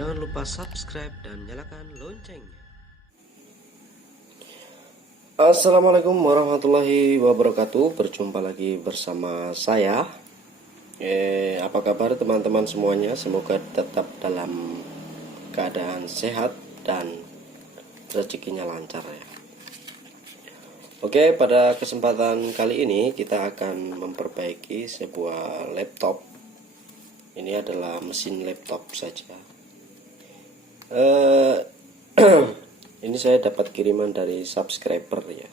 Jangan lupa subscribe dan nyalakan loncengnya. Assalamualaikum warahmatullahi wabarakatuh. Berjumpa lagi bersama saya. Apa kabar teman-teman semuanya? Semoga tetap dalam keadaan sehat dan rezekinya lancar ya. Oke, pada kesempatan kali ini kita akan memperbaiki sebuah laptop. Ini adalah mesin laptop saja. Ini saya dapat kiriman dari subscriber ya.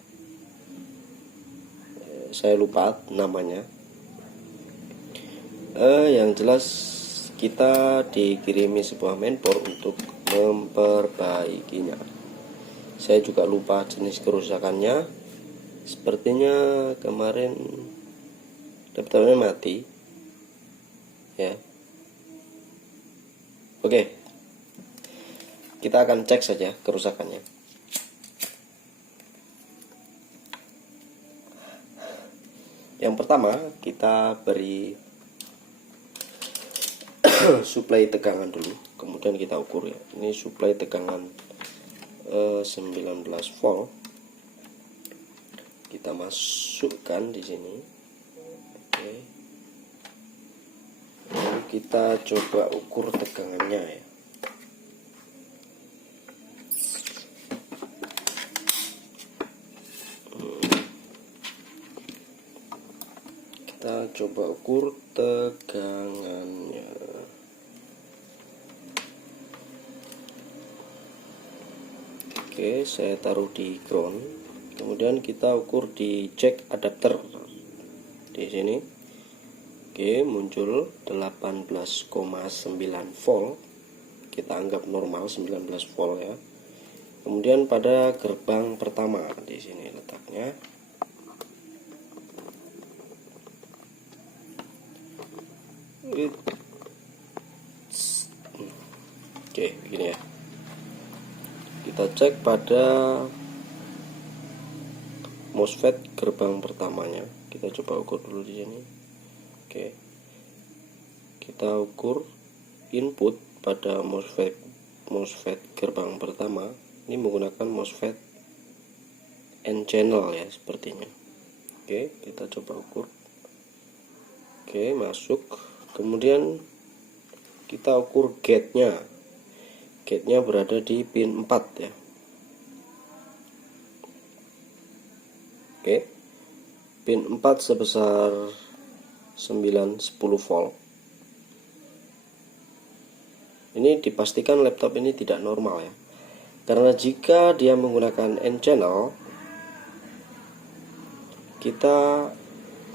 Saya lupa namanya. Yang jelas kita dikirimi sebuah mainboard untuk memperbaikinya. Saya juga lupa jenis kerusakannya. Sepertinya kemarin laptopnya mati. Ya. Oke. Kita akan cek saja kerusakannya. Yang pertama, kita beri suplai tegangan dulu, kemudian kita ukur ya. Ini suplai tegangan 19 volt. Kita masukkan di sini. Oke. Lalu kita coba ukur tegangannya ya. Kita coba ukur tegangannya. Oke, saya taruh di ground. Kemudian kita ukur di jack adapter di sini. Oke, muncul 18,9 volt. Kita anggap normal 19 volt ya. Kemudian pada gerbang pertama di sini letaknya. Oke, begini ya. Kita cek pada MOSFET gerbang pertamanya. Kita coba ukur dulu di sini. Oke. Kita ukur input pada MOSFET gerbang pertama. Ini menggunakan MOSFET N channel ya sepertinya. Oke, kita coba ukur. Oke, masuk. Kemudian kita ukur gate-nya. Gate-nya berada di pin 4 ya. Oke. Pin 4 sebesar 9-10 volt. Ini dipastikan laptop ini tidak normal ya. Karena jika dia menggunakan N channel, kita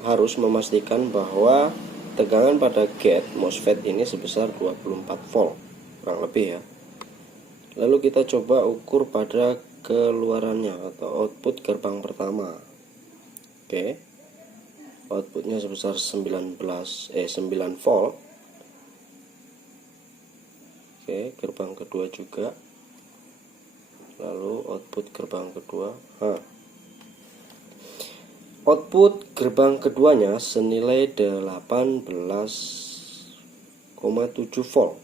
harus memastikan bahwa tegangan pada gate MOSFET ini sebesar 24 volt kurang lebih ya. Lalu kita coba ukur pada keluarannya atau output gerbang pertama. Oke. Outputnya sebesar 9 volt. Oke, gerbang kedua juga. Lalu output gerbang kedua. Output gerbang keduanya senilai 18,7 volt.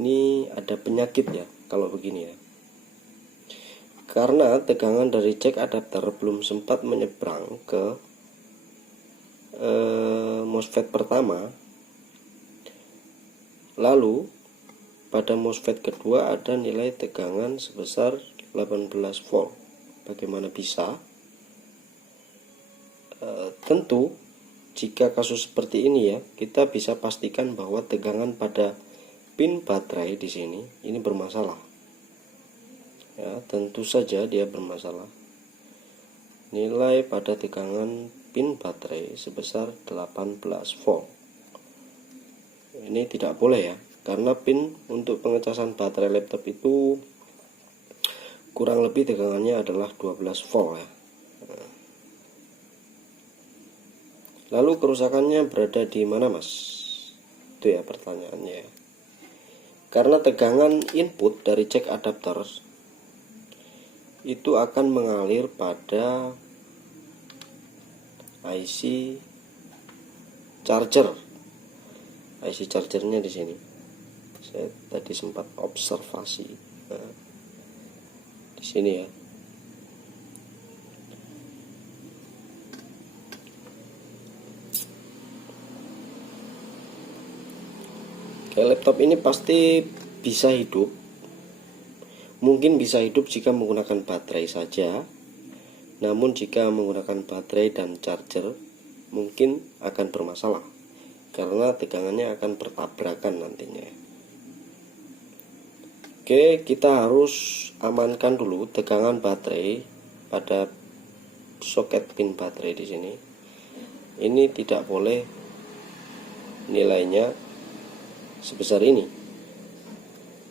Ini ada penyakit ya kalau begini ya. Karena tegangan dari jack adapter belum sempat menyeberang ke MOSFET pertama. Lalu pada MOSFET kedua ada nilai tegangan sebesar 18 volt. Bagaimana bisa? Tentu jika kasus seperti ini ya, kita bisa pastikan bahwa tegangan pada pin baterai di sini ini bermasalah. Ya, tentu saja dia bermasalah. Nilai pada tegangan pin baterai sebesar 18 volt. Ini tidak boleh ya, karena pin untuk pengecasan baterai laptop itu kurang lebih tegangannya adalah 12 volt ya. Lalu kerusakannya berada di mana mas? Itu ya pertanyaannya ya. Karena tegangan input dari jack adapter itu akan mengalir pada IC charger. IC chargernya di sini. Saya tadi sempat observasi. Nah, di sini ya. Oke, laptop ini pasti bisa hidup. Mungkin bisa hidup jika menggunakan baterai saja. Namun jika menggunakan baterai dan charger mungkin akan bermasalah karena tegangannya akan bertabrakan nantinya. Oke, kita harus amankan dulu tegangan baterai pada soket pin baterai di sini. Ini tidak boleh nilainya sebesar ini.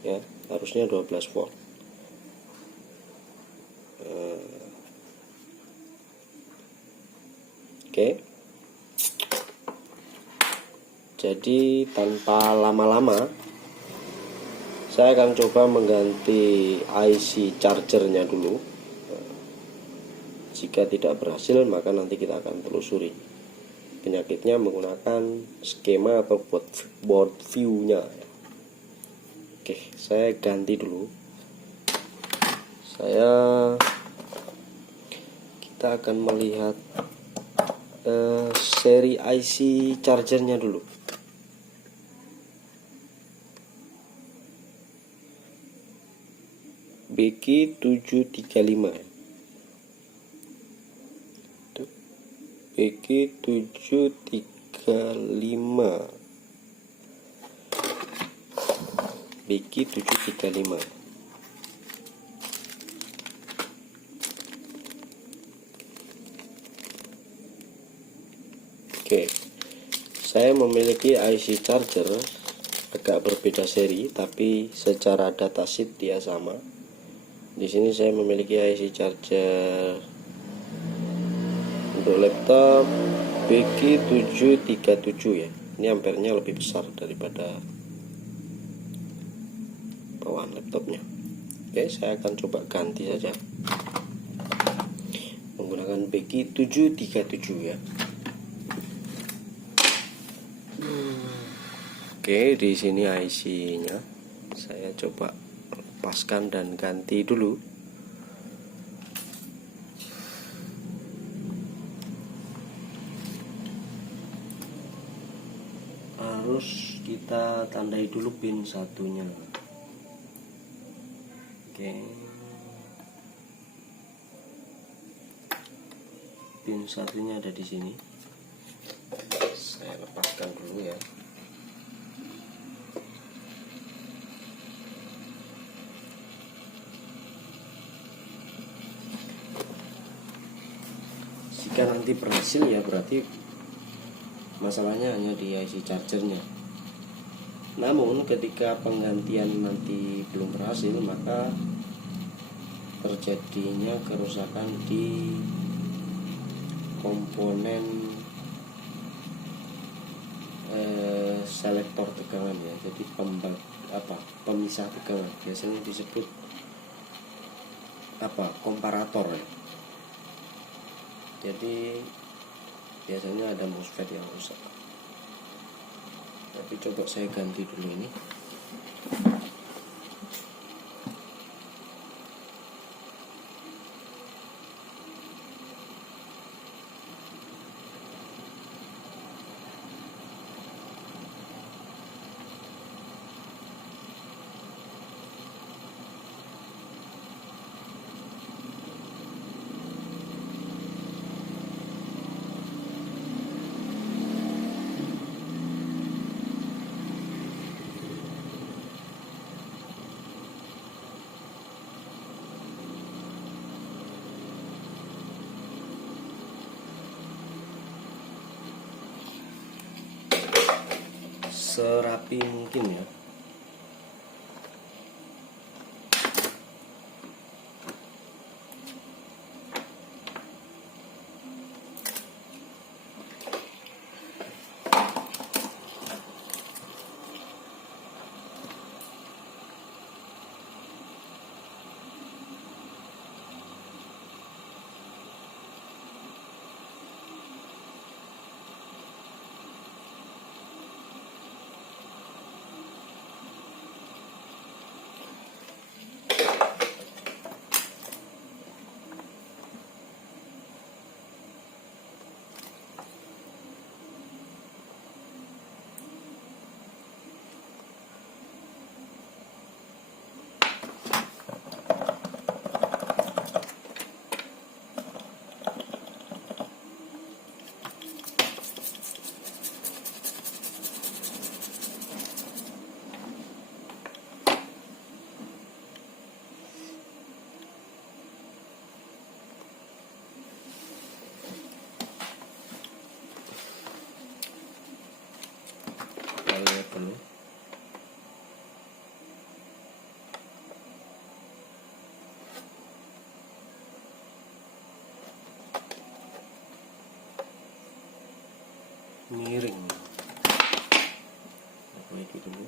Ya, harusnya 12 volt. Oke. Jadi tanpa lama-lama saya akan coba mengganti IC chargernya dulu. Jika tidak berhasil maka nanti kita akan telusuri penyakitnya menggunakan skema atau board view-nya. Oke, saya ganti dulu. Kita akan melihat seri IC chargernya dulu. BQ735. BQ735. BQ735. Oke, saya memiliki IC charger agak berbeda seri, tapi secara datasheet dia sama. Di sini saya memiliki IC charger untuk laptop BQ737 ya. Ini ampernya lebih besar daripada bawaan laptopnya. Oke, saya akan coba ganti saja menggunakan BQ737 ya. Oke, di sini IC-nya saya coba lepaskan dan ganti dulu. Harus kita tandai dulu pin satunya. Oke. Pin satunya ada di sini. Saya lepaskan dulu ya. Jika nanti berhasil ya berarti masalahnya hanya di IC chargernya. Namun ketika penggantian nanti belum berhasil maka terjadinya kerusakan di komponen selektor tegangan ya. Jadi pemisah tegangan biasanya disebut komparator ya. Jadi biasanya ada MOSFET yang rusak. Tapi coba saya ganti dulu ini. Serapi mungkin ya. penuh. Miring, perbaiki dulu.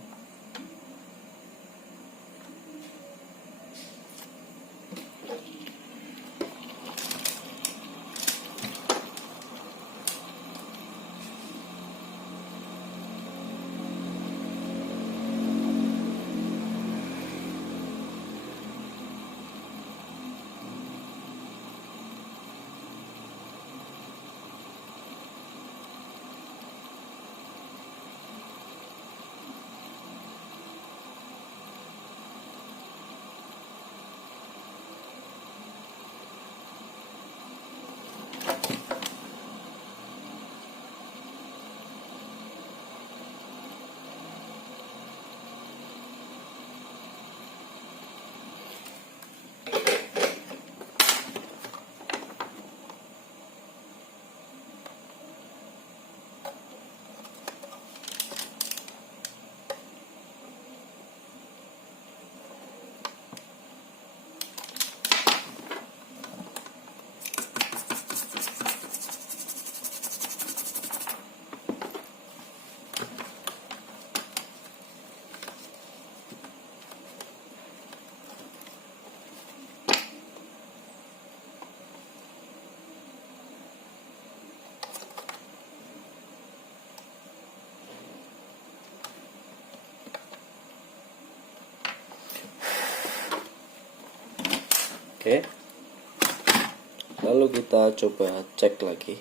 Oke, lalu kita coba cek lagi.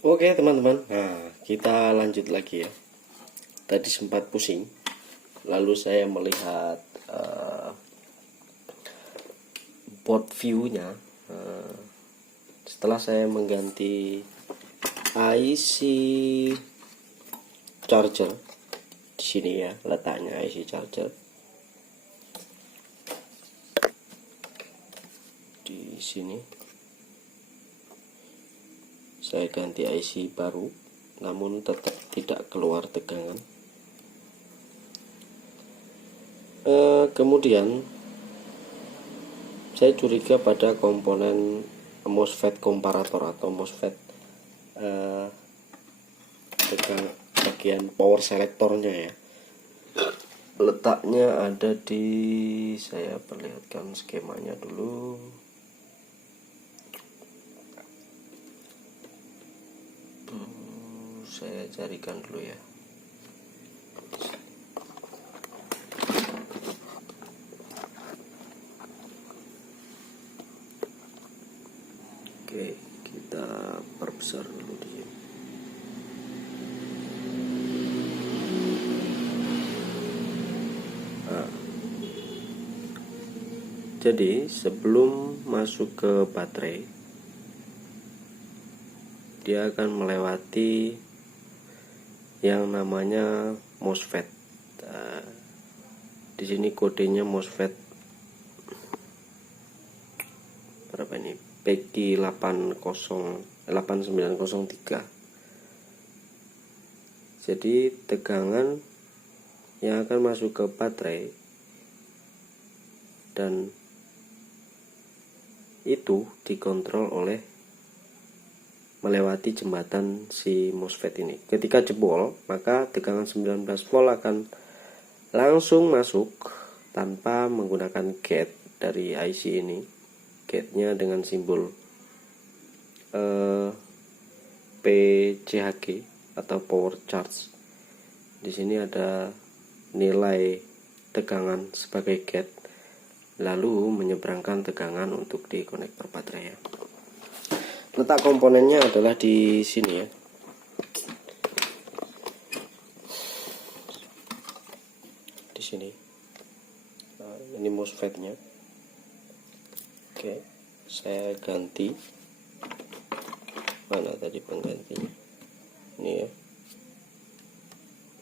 Oke teman-teman, nah kita lanjut lagi ya. Tadi sempat pusing, lalu saya melihat board view-nya. Setelah saya mengganti IC charger di sini ya, letaknya IC charger di sini. Saya ganti IC baru, namun tetap tidak keluar tegangan. Kemudian saya curiga pada komponen MOSFET komparator atau MOSFET bagian power selektornya ya. Letaknya ada di, saya perlihatkan skemanya dulu. Saya carikan dulu ya. Oke, kita perbesar dulu di sini. Jadi sebelum masuk ke baterai, dia akan melewati yang namanya MOSFET. Di sini kodenya MOSFET berapa ini? PECI 8903. Jadi tegangan yang akan masuk ke baterai dan itu dikontrol oleh melewati jembatan si MOSFET ini. Ketika jebol, maka tegangan 19 volt akan langsung masuk tanpa menggunakan gate dari IC ini. Gate-nya dengan simbol PCHG atau power charge. Di sini ada nilai tegangan sebagai gate, lalu menyeberangkan tegangan untuk di konektor baterai ya. Letak komponennya adalah di sini ya. Di sini. Nah, ini MOSFET-nya. Oke, saya ganti. Mana tadi penggantinya? Ini ya.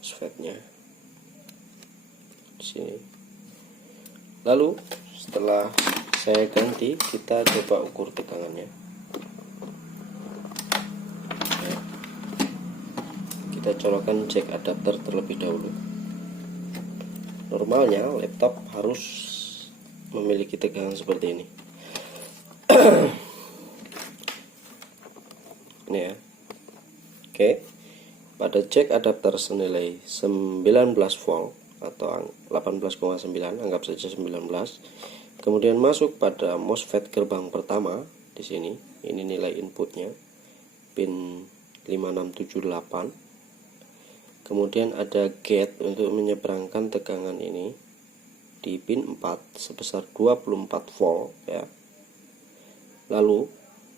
MOSFET-nya. Di sini. Lalu setelah saya ganti, kita coba ukur tegangannya. Kita colokkan jack adapter terlebih dahulu. Normalnya laptop harus memiliki tegangan seperti ini. Ini ya. Oke. Pada jack adapter senilai 19 volt atau 18,9, anggap saja 19. Kemudian masuk pada MOSFET gerbang pertama di sini. Ini nilai inputnya pin 5678. Kemudian ada gate untuk menyeberangkan tegangan ini di pin 4 sebesar 24 volt ya. Lalu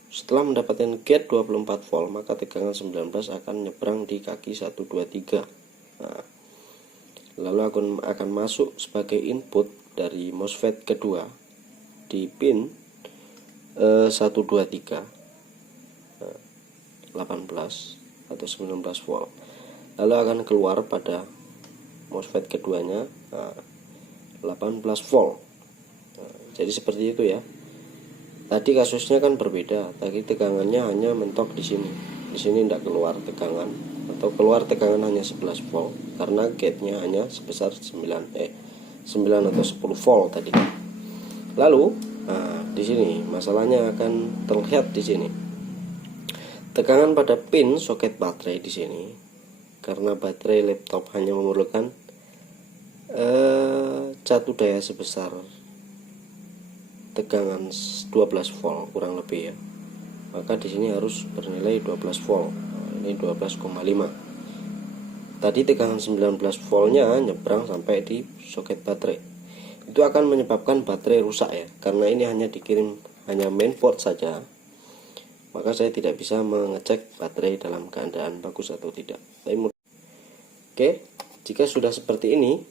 setelah mendapatkan gate 24 volt, maka tegangan 19 akan nyebrang di kaki 123. Nah, lalu akan masuk sebagai input dari MOSFET kedua di pin 123 18 atau 19 volt. Lalu akan keluar pada MOSFET keduanya 18 volt. Jadi seperti itu ya. Tadi kasusnya kan berbeda. Tadi tegangannya hanya mentok di sini. Di sini tidak keluar tegangan, atau keluar tegangan hanya 11 volt karena gate-nya hanya sebesar 9 atau 10 volt tadi. Lalu di sini masalahnya akan terlihat di sini. Tegangan pada pin soket baterai di sini, karena baterai laptop hanya memerlukan satu daya sebesar tegangan 12 volt kurang lebih ya, maka di sini harus bernilai 12 volt. Ini 12,5. Tadi tegangan 19 voltnya nyebrang sampai di soket baterai. Itu akan menyebabkan baterai rusak ya, karena ini hanya dikirim hanya main port saja. maka saya tidak bisa mengecek baterai dalam keadaan bagus atau tidak. Oke, jika sudah seperti ini,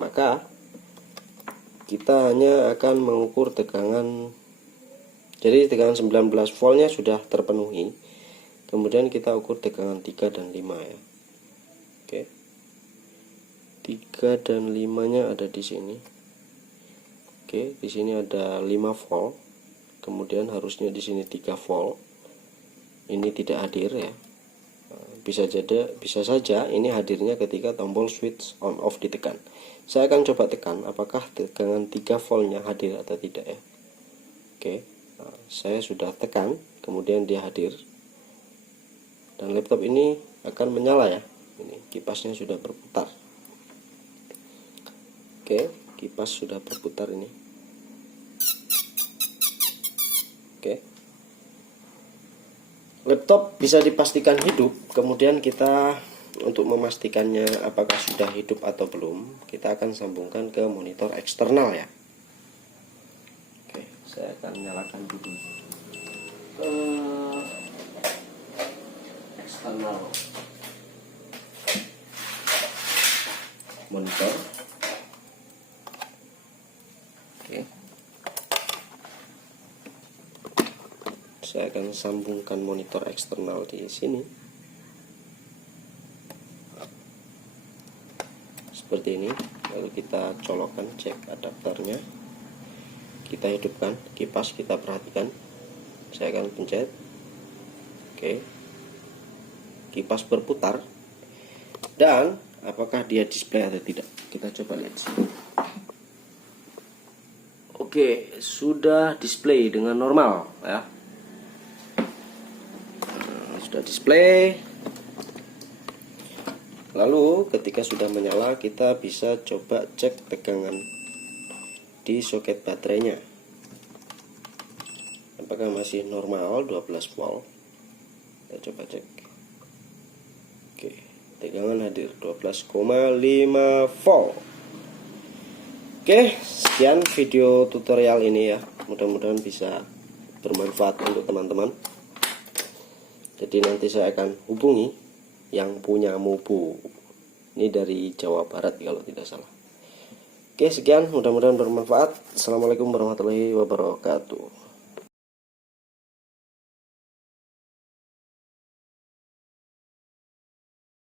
maka kita hanya akan mengukur tegangan. Jadi tegangan 19 voltnya sudah terpenuhi. Kemudian kita ukur tegangan 3 dan 5 ya. Oke. 3 dan 5-nya ada di sini. Oke, di sini ada 5 volt. Kemudian harusnya di sini 3 volt. Ini tidak hadir ya. Bisa saja ini hadirnya ketika tombol switch on off ditekan. Saya akan coba tekan apakah tegangan 3 voltnya hadir atau tidak ya. Oke, saya sudah tekan, kemudian dia hadir. Dan laptop ini akan menyala ya. Ini kipasnya sudah berputar. Oke, kipas sudah berputar ini. Oke. Laptop bisa dipastikan hidup, kemudian kita untuk memastikannya apakah sudah hidup atau belum, kita akan sambungkan ke monitor eksternal ya. Oke, saya akan nyalakan dulu eksternal monitor. Oke. Saya akan sambungkan monitor eksternal di sini. Seperti ini. Lalu kita colokkan, cek adaptornya. Kita hidupkan kipas, kita perhatikan. Saya akan pencet. Oke. Kipas berputar. Dan apakah dia display atau tidak? Kita coba lihat sini. Oke, sudah display dengan normal ya. Sudah display. Lalu ketika sudah menyala, kita bisa coba cek tegangan di soket baterainya. Apakah masih normal 12 volt? Kita coba cek. Oke, tegangan hadir 12,5 volt. Oke, sekian video tutorial ini ya. Mudah-mudahan bisa bermanfaat untuk teman-teman. Jadi nanti saya akan hubungi yang punya Mubu. Ini dari Jawa Barat kalau tidak salah. Oke, sekian, mudah-mudahan bermanfaat. Assalamualaikum warahmatullahi wabarakatuh.